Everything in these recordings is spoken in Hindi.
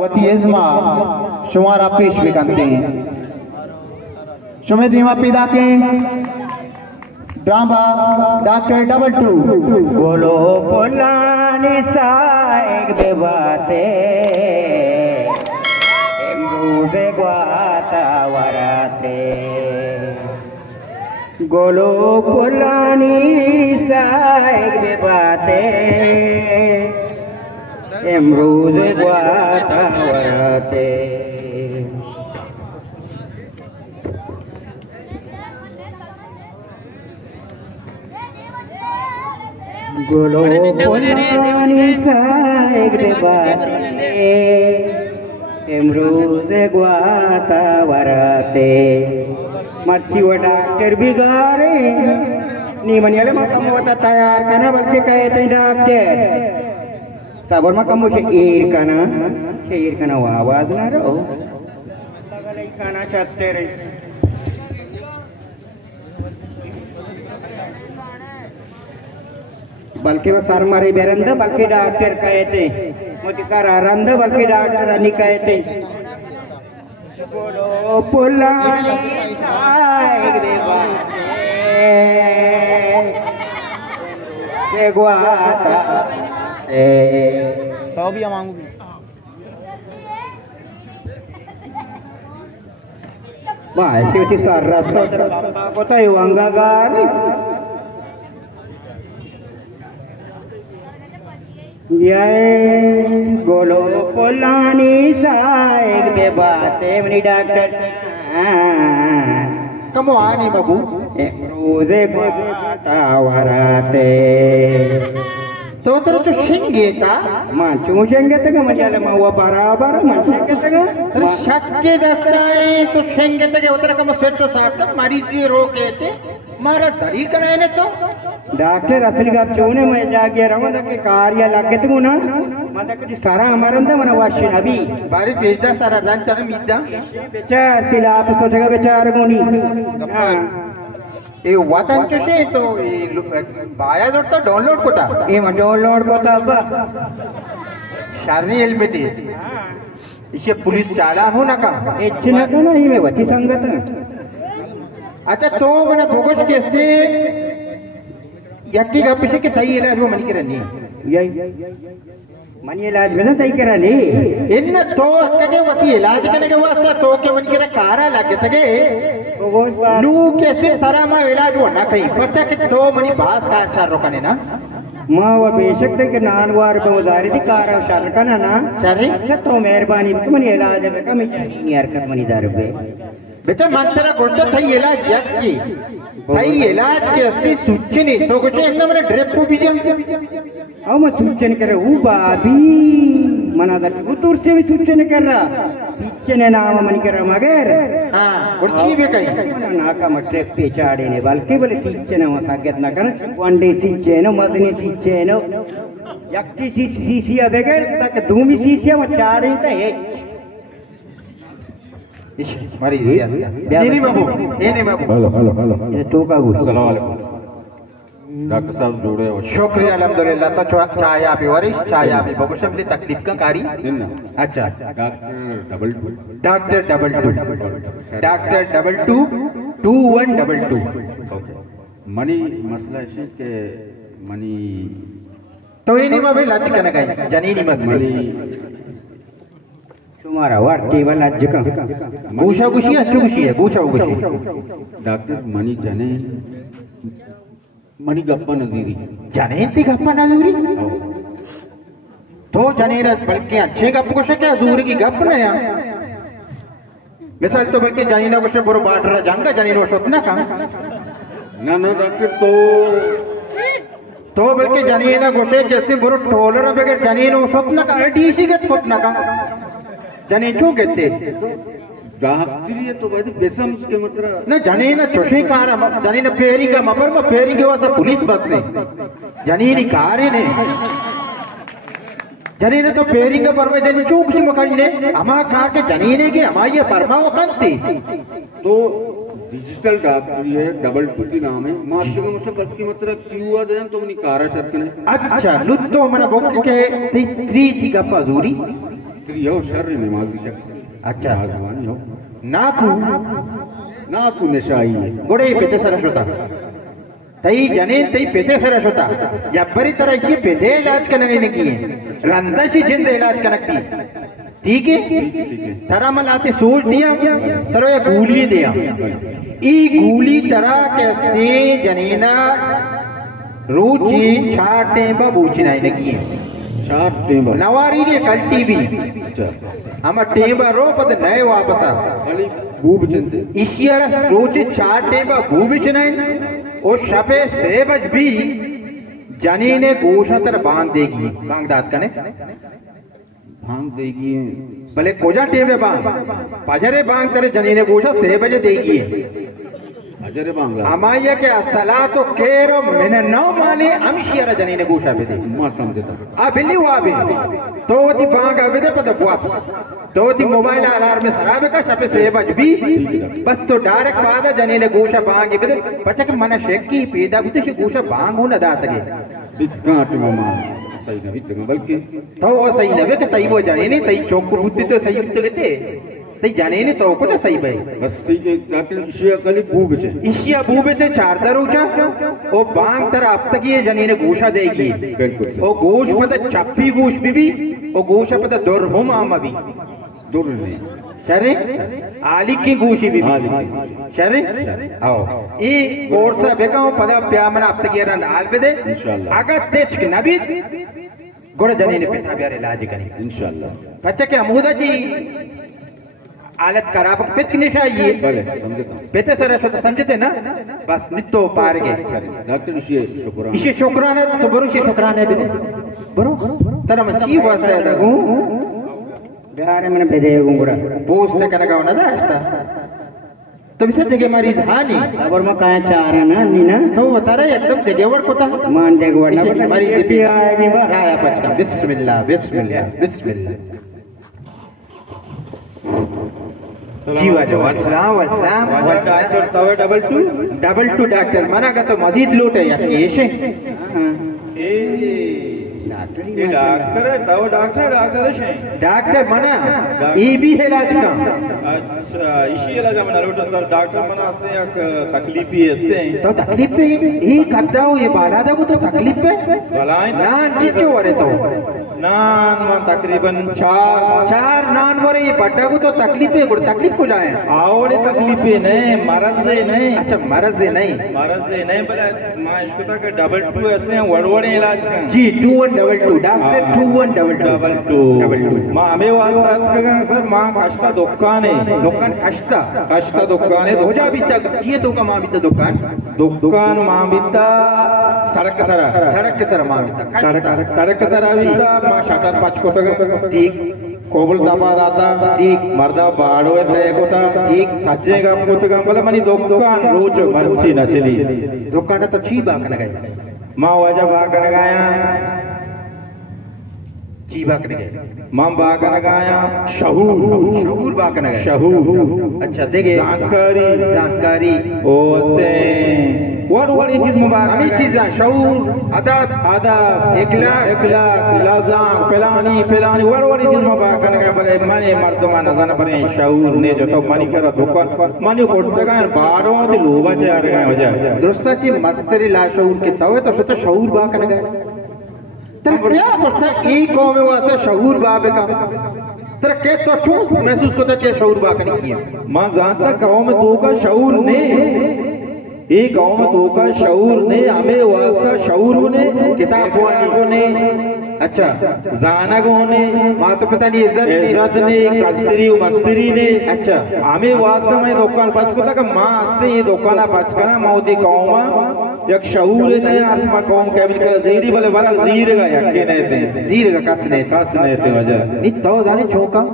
वतीयज़मा शुमारा पेश भी करते हैं। शुमे दीमा पिदा के ड्रामा डॉक्टर डबल टू बोलो पुलानी साइक बेबाते एमरूज़े ग्वाता वराते गोलो पुलानी साइक बेबाते एमरूज़े ग्वाता वराते गोलो पुलानी साइक बेबाते एमरूज़े ग्वाता वराते मच्छी व डॉक्टर बिगाड़े नी मनियाले मा kamu wata tayar kana bagi kaya doctor sabar मा kamu syair kana wawaz na ro sagala ikana chatte re बल्कि वह सर मारे बेरंदा बल्कि डॉक्टर कहते मोती सर आरंदा बल्कि डॉक्टर नहीं कहते बोलो पुलानी साइक बेबाते ग्वाता तो भी मांगू wah si sarap ko tayo ang gagani ये गोलो पुलानी साइक बेबाते मनी डॉक्टर कमो आनी बाबू एमरूज़े ग्वाता वराते तो तेरे तो शेंगे का मां चूशेंगे तक मजाले मावा बराबर मां शेंगे तक अरे शक्के दस्ता है तो शेंगे तक उतर कम सेट तो साथ मरीजी रो कहते मारा दरी कराने तो डॉक्टर असली का चूने में जाके रमन के कार्य लगे तुम ना माता कुछ सारा हमारे अंदर मना वाशिन अभी बारी बेचदा सारा रन चल मीदा बेचार सिला तो सोचेगा बेचार मुनी ये वातन चुसे तो बाया जोड़ तो डाउनलोड कोटा ये मैं डाउनलोड कोटा अब शारनी एलबीटी इसे पुलिस चाला हो ना का इच्छा तो ना ये में वती संगत अच्छा तो मैंने भोगोश कैसे यक्की का पीछे के तई इलाज वो मनी करनी यही मनी इलाज में तई करनी इन तो कगे वती इलाज करने के वास्ते तो के मनी करे कारा लगे तगे नू कैसे सारा मा इलाज वो ना कहीं पता कि तो मनी बास का चार रोकने ना माँ वो बेशक थे कि नानवार पे उधारी थी कारा चार का ना चारे अच्छा तो मेहरबानी तो मनी इलाज में कमी जानी हरकत मनी दारू पे बेटा मानसरा गोष्ट थई इलाज यक्की थई इलाज के अस्ती सूचने तो कुछ एकदम मैंने ड्रिप को भी अब मैं सूचन करे वो बाबी मना दर उतुर से भी सूचन कर रहा सूचने नाम मनी कर रहा मगर हाँ कुर्सी भी कहीं ना का मट्रे पे चाड़े ने बल्कि बोले सूचने वो सागत ना कर वनडे सूचने मदनी सूचने यक्की सी बगैर तक दूमी सी वो चाड़े तो है मरी ये नहीं बाबू ये नहीं बाबू हेलो ये तो का गुड अस्सलाम वालेकुम डॉक्टर साहब जोड़े हो शुक्रिया अल्हम्दुलिल्लाह तो चाय आप वरिश चाय आप बगुशम ले तकलीफ का कारी अच्छा डॉक्टर डबल टू 2122 मनी मसला है कि मनी तो ये नहीं बाबू लाती करना कहीं जनीनी मत मनी तुम्हारा वार केवल आज का गुशा गुशी अच्छी गुशी है गुशा गुशी डॉक्टर मनी जाने मनी गप्पा नजूरी जाने ती गप्पा नजूरी तो जाने बल्कि अच्छे गप को क्या दूर की गप ना यार मिसाल तो बल्कि जानी ना कुछ बोरो बाट रहा जांगा जानी नो सोतना काम ना डॉक्टर तो बल्कि जानी ना गोटे जैसे बोरो टोलर बगैर जानी नो सोतना का डीसी गत सोतना काम जाने क्यों कहते गाहक तो वैसे बेसम के मतलब न जाने ना चोशी कार जाने ना पेरी का मबर में पेरी के वास्ते पुलिस बस से जाने नी कार ने जाने ना तो पेरी का परमे जाने चूक सी मकान ने हमारा कार के जाने ने के हमारी परमा वकांती तो डिजिटल डॉक्टर है डबल टू नाम है मास्टर का मुझसे बस की मतलब क्यों आ जाए तो उन्हीं कारा शर्त ने अच्छा लुत्तो मना बोक के 3 थी का पजूरी फिक्री हो शर नमाजी शक अच्छा आजवानी हो नाकू निशाई गोड़े पेते सरस होता तई जने तई पेते सरस होता जबरी तरह की पेते इलाज करने की रंदशी जिंद इलाज करने ठीक है तरह मलाते सूट दिया तरह ये गूली दिया ई गूली तरह कैसे जनेना रूची छाटे बबूची नहीं लगी नवारी ने कल्टी भी हम टेबा रो पद नए वापस बूब चिंते ईश्वर रोची छाटे बबूबिच नहीं ओ शपे सेबज भी जनी ने गोशा तर बांध देगी बांग दात कने भांग देगी भले कोजा टेबे बांग पजरे बांग तेरे जनी ने गोशा सेबज देगी अजरे बांगला अमाया के असला तो केरो मैंने नौ माने अमिशियरा जनी ने गोशा पे दे मां समझता आ बिल्ली हुआ भी तो ती बांग आवे दे पद बुआ तो ती मोबाइल अलार्म में सराब का शपे सेबज भी बस तो डायरेक्ट वादा जनी ने गोशा बांग बे पटक मन शेकी पेदा भी तो गोशा बांग हो न दातगे बिस्काट मामा सही नहीं बित बल्कि तो वो सही नवे तो तई वो जाने नहीं तई चौक बुद्धि तो सही तो लेते तई जाने नहीं तो को ना सही भाई बस ठीक है डॉक्टर इशिया कली बूब छे इशिया बूबे से चार दरूचा ओ बांग तर अब तक ये जनी ने गोशा देगी बिल्कुल ओ गोश पता चप्पी गोश भी ओ गोशा पता दुर्हुम आम भी दूर नहीं शरे आली की गोशी भी शरे आओ ई कोर्सा बेगाओ पदा प्यामना अब तक ये रंद आल पे दे इंशाल्लाह अगर तेज के नबी गोड़ जनी ने पिता प्यारे इलाज करी इंशाल्लाह बच्चे के अमूदा जी आलत खराब पित की निशाई है भले समझता पेते सरस तो समझते ना बस नित्तो पार गए डॉक्टर शुक्राना इसे शुक्राना तो बरो इसे शुक्राना भी दे बरो तेरा मची वास्ते लगू बिहार में भेजे गुंगुरा पोस्ट करगा ना दास्ता तो बिसे जगह मरीज हानी और मैं कहां चाह रहा ना नीना तो बता रहा एकदम जगहवर कोता मान जगहवर ना मरीज भी आएगी बा आया बचका बिस्मिल्लाह बिस्मिल्लाह बिस्मिल्लाह जी वाजो अस्सलाम अस्सलाम डॉक्टर तवे डबल टू डॉक्टर मना का तो मजीद लूट है यार ये शे ये डॉक्टर है तवे डॉक्टर है डॉक्टर मना ये भी है इलाज का अच्छा इसी इलाज में नरोट सर डॉक्टर मना से एक तकलीफ ही है तो तकलीफ पे ये करता हो ये बाला दे वो तो तकलीफ पे भलाई ना चिचो वरे तो नान में तकरीबन चार नान मोरे ये बड्डा को तो तकलीफ है गुड़ तकलीफ को जाए आवड़े तकलीफ नहीं मरज से नहीं अच्छा मरज से नहीं बोला मां इसको तक डबल टू ऐसे वड़वड़े इलाज का जी 2122 डॉक्टर 2122 मां हमें वास्ता सर मां कष्टा दुकान है दुकान कष्टा दुकान है हो जा भी तक ये तो का मां भी तो दुकान मां बिता सड़क सरा मां बिता सड़क सरा बिता मां शटर पाच को ठीक कोबल दबा दाता ठीक मर्दा बाड़ो है तय कोता ठीक सज्जे का पुतगा बोला मनी दुकान रोज मरसी नचली दुकान तो छी बाक न गए मां वजह बाक न गाया छी बाक न गए मां बाक न गाया शहूर बाक न गए शहूर अच्छा देखे जानकारी ओ से what चीज मुबारक हमें चीज़ शऊर अदब इखलाक लज़ान फलानी what चीज मुबारक का बोले माने मर्दमा नजर पर शऊर ने जो तो मानी करा दुकान मानी कोटते का बारो दे लोबा चार गए वजह दुरुस्ताची मस्तरी ला शऊर के तवे तो शऊर बा कर गए तेरे क्या पता की कौम में वासे शऊर बाबे का तेरा के तो क्यों महसूस करता कि शऊर बा नहीं किया मां जानता गांव में तो का शऊर ने ये गांव में तो का शऊर ने हमें वास्ता शऊर ने किताब ने अच्छा जाना ने माता पिता ने इज्जत ने कस्तरी मस्तरी ने अच्छा हमें वास्ता में दुकान पचकोता का मां आस्ते ये दुकान पचकना मोदी गांव में एक शऊर ने आत्मा कौम कैबिल कर जीरी बोले वरल जीर का यके ने जीर का कसने ते वजह नी तो जाने छोका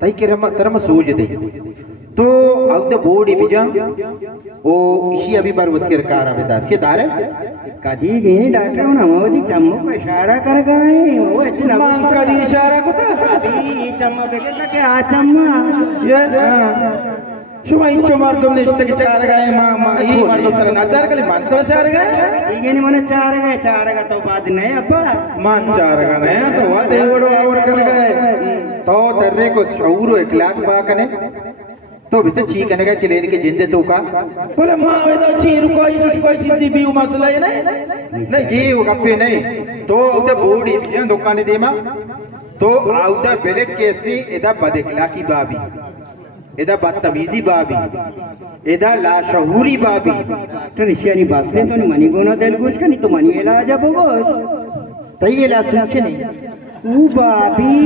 तई के तरम सूझ दे तो अब द बोर्ड बिजा ओ इसी अभी बार वत्कर कार आवेदार के दारे कदी गए डॉक्टर ना मोदी चम्मो को इशारा कर गए वो इतना मां कदी इशारा को कदी चम्मो के के आ चम्मा शुभ इंचो मार तुमने इस तक चार गए मां ये मार तो तेरा नजर कली मान तो चार गए ये नहीं मने चार गए तो बाद नहीं अब्बा मान चार गए तो वा देवड़ो और कर गए तो दर्रे को शऊर इखलाक बा कने तो बिते ची कने का चलेन के जिंदे तो का बोले मां वेदा ची रुकोई दुष्कोई चिंदी भी मसला है नहीं ये वो गप्पे नहीं तो उधर बोर्ड ये दुकान दे मा तो आउदा बेलेक केसी एदा बदखलाकी बाबी एदा बदतमीजी बाबी एदा लाशऊरी बाबी तो निशानी बात से तो मनी गोना दिल कुछ का नहीं तो मनी इलाज बोगस तई ला सुचे नहीं ऊ बाबी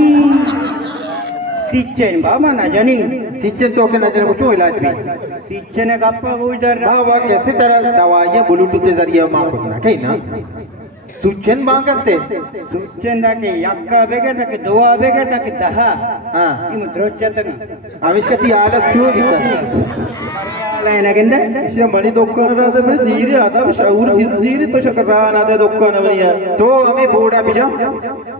सिच्चन बाबा ना जानी सिच्चन तो के नजर को क्यों इलाज भी सिच्चन गप्पा को इधर बाबा कैसे तरह दवाइयां ब्लूटूथ के जरिए मां को ना कहीं ना सुचन मांगते सुचन दा के यक्का बेगे दा के दुआ बेगे दा के दहा हां इम द्रोचतन अविष्कती आलस क्यों लायना गेंदा इसे मनी दुकान राते में सीरे आता शऊर सीरे तो शकरान आते दुकान में तो हमें बोर्डा बिजा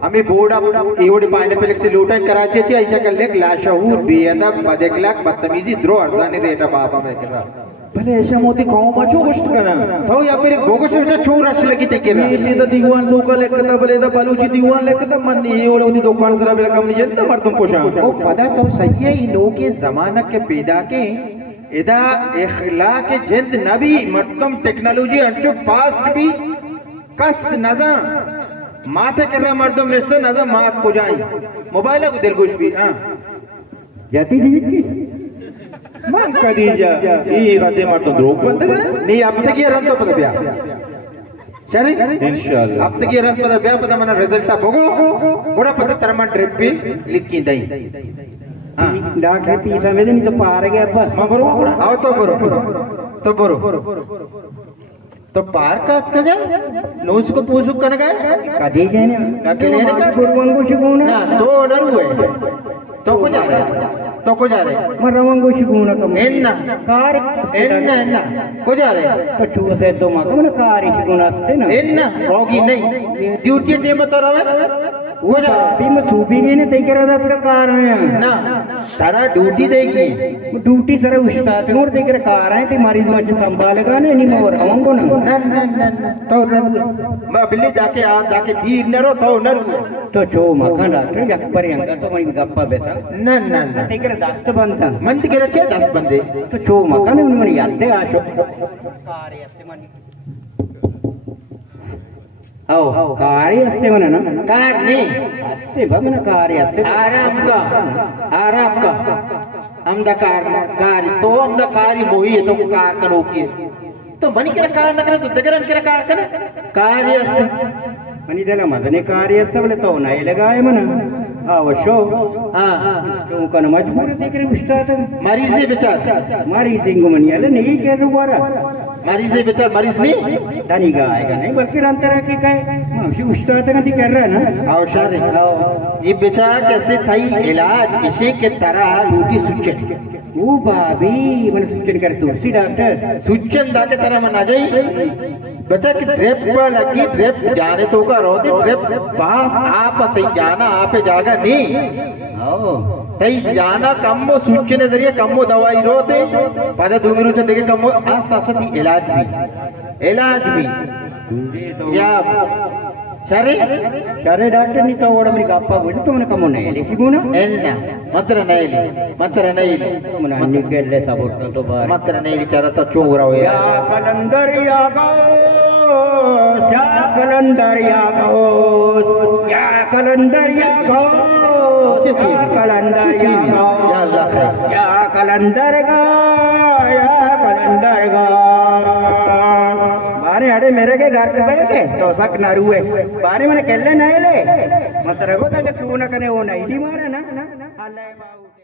हमें बोर्डा एवढे पाइनएप्पल से लोटा कराचे ऐसा कर ले लाशऊर बेअदब बदखलाक बदतमीजी द्रो अर्जाने रेटा बाबा में कर रहा भले ऐसा मोती गांव में जो गोष्ट करना तो या फिर बोगस में चोर रश लगी ते के इसे तो दीवान तो का लेकता भले तो बालूची दीवान लेकता मन ये और उदी दुकान जरा बेला कम नहीं जनता मर तुम पोषा ओ पता तो सही है इन लोगों के जमाना के पैदा के इदा इखलाक जिंद नबी मर्दम टेक्नोलॉजी अंचो पास भी कस नजा माथे के मर्दम रिश्ते नजा मात को जाई मोबाइल को दिल कुछ भी हां जाती जीवित की मां कदीजा ई राते मर्द द्रोग बंद नहीं अब तक ये रन तो पता ब्या चले इंशाल्लाह अब तक ये रन पता ब्या पता मना रिजल्ट बोगो गोड़ा पता तरमा ट्रिप पे लिखी दई डॉक्टर पीसा में नहीं तो पार गया बस मां बरो आओ तो बरो तो पार का कजा नोस को पूछुक कन गए कदी जाने अकेले ने का गुरवंगो शिगुना ना तो नर हुए तो को जा रहे मरवंगो शिगुना कम एन्ना एन्ना को जा रहे तो चूसे से तो मा कम कार शिगुना से ना एन्ना रोगी नहीं ड्यूटी दे मत रहे वो जा भी मैं सूबी ने तय करा था का कार है ना सारा ड्यूटी देगी ड्यूटी सारा उस्ताद और तय कर कार है कि मरीज में संभालेगा ने नहीं मोर हमको ना तो मैं बिल्ली जाके दीर नरो तो नर तो चो मखन डॉक्टर जक पर अंका तो मैं गप्पा बेसा ना तय कर दास्त बनता मंद के रखे 10 बंदे तो चो मखन उन्होंने याद आशो कार ऐसे मन आओ कार्य असते म्हणा ना कार नहीं असते बघ ना कार्य असते आराम का हमदा कार तो हमदा कारी मोही है तो कार करो की तो मनी के कार न करे तो दगरन के कार करे कार्य असते मनी त्याला मदने कार्य असते बोले तो नाही लगाय म्हणा आवश्यो हां तो कन मजबूर देखरे उस्ताद मरीज ने बेचार मरीज इंगो मनी आले नहीं के दुबारा मरीज ने बेचार मरीज नहीं दानी गाएगा नहीं बल्कि अंतरा की काय मावशी उस्ताद का कर रहा है ना औषध ये बेचारा कैसे थई इलाज इसे के तरह लूटी सुचन ओ बाबी मन सुचन कर तुलसी डॉक्टर सुचन दा के तरह मना जाई बच्चा की ड्रिप पर लगी ड्रिप जाने तो का रोते ड्रिप पास आप तई जाना आप जागा नहीं तई जाना कम्मो सूचने जरिए कम्मो दवाई रोते पदा दूसरी से देखे कम्मो आसासती इलाज भी या सरे डॉक्टर नहीं तो ओड़ा मेरी गप्पा बोले तो मैंने कमो नहीं लिखी गुना एन्ना मंत्र नहीं मना निकल ले सब तो बार मंत्र नहीं चारा तो चोरा हो या कलंदर या गो या कलंदर या गो या कलंदर या गो या कलंदर या गो या अल्लाह या कलंदर गा बारे अरे मेरे के घर पे बैठे तो सक नारू है बारे मैंने कहले नहीं ले मतलब वो तक तू ना करे वो नहीं दी मारे ना अल्लाह